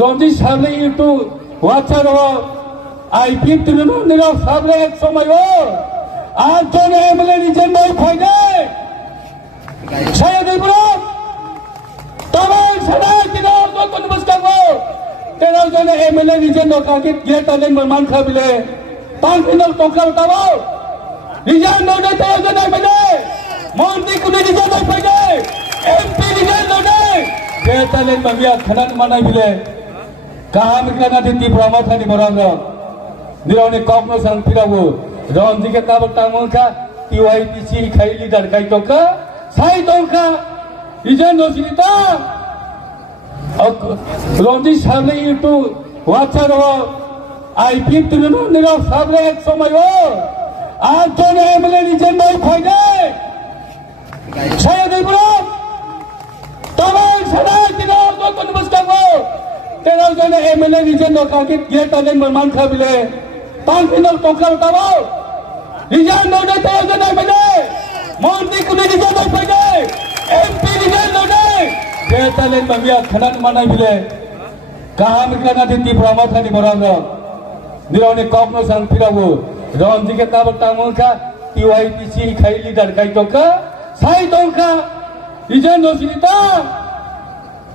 রঞ্জিত সামনে একটু watcher IPF তৃণমূলের সামনে এক সময় আর জন এমএলএ নিজের নয় ফাইনে saya dibuat tawar sana kita untuk menuliskan kalau jadi MLA region kaget dia tadi berman kabile tang final tongkal tahu region node tahu jadi MLA monti kuni region node pakai MP region node dia tadi bangya khanan mana bile kaham kita nanti di Brahma thani borangga dia ini kopno sang pirabu ronji kita bertamu ka TYPC kai leader kai toka sai toka region nosilita রঞ্জিত সামনে একটু watcher IPF তৃণমূলের সামনে এক সময় আর জন MLA নিজের নয় ফাইনে saya dibuat tawar sana kita untuk menuliskan kalau jadi MLA region kaget dia tadi berman kabile tang final tongkal tahu region node tahu jadi MLA monti kuni region node pakai MP region node dia tadi bangya khanan mana bile kaham kita nanti di Brahma thani borangga dia ini kopno sang pirabu ronji kita bertamu ka TYPC kai leader kai toka sai toka region nosilita